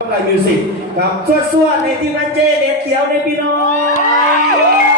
กำลังยูสิกครับสวดๆในที่มันเจเด็ดเขียวในพี่น้อง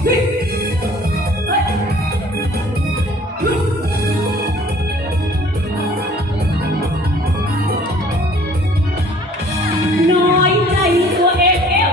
น้อยใจตัวเองเอว